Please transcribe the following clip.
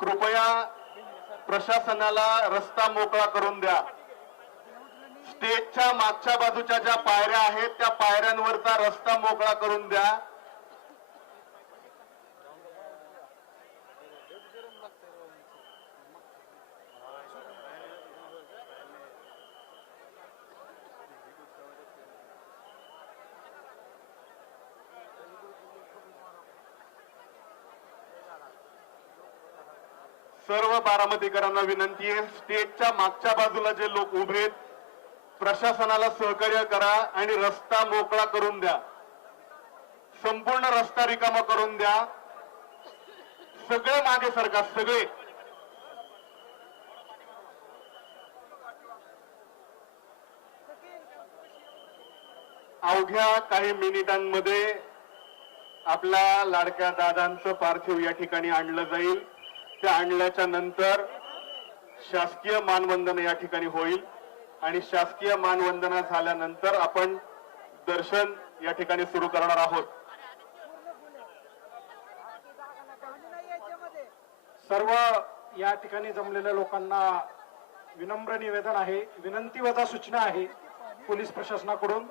कृपया प्रशासनाला रस्ता मोकळा करून द्या। स्टेजच्या मागच्या बाजूच्या ज्या पायऱ्या आहेत त्या पायऱ्यांवरचा रस्ता मोकळा करून द्या। सर्व बारामतीकरांना विनंती आहे, स्टेजच्या मागच्या बाजूला जे लोक उभे आहेत प्रशासनाला सहकार्य करा आणि रस्ता मोकळा करून द्या। संपूर्ण रस्ता रिकामा करून द्या। सगळे मागे सरका, सगळे। अवघ्या काही मिनिटांमध्ये आपल्या लाडक्या दादांचं पार्थिव या ठिकाणी आणलं जाईल। ते आणल्याच्या नंतर शासकीय मानवंदना या ठिकाणी होईल आणि शासकीय मानवंदना झाल्यानंतर आपण दर्शन या ठिकाणी सुरू करणार आहोत। सर्व या ठिकाणी जमलेल्या लोकांना विनम्र निवेदन आहे, विनंती वजा सूचना आहे पोलीस प्रशासनाकडून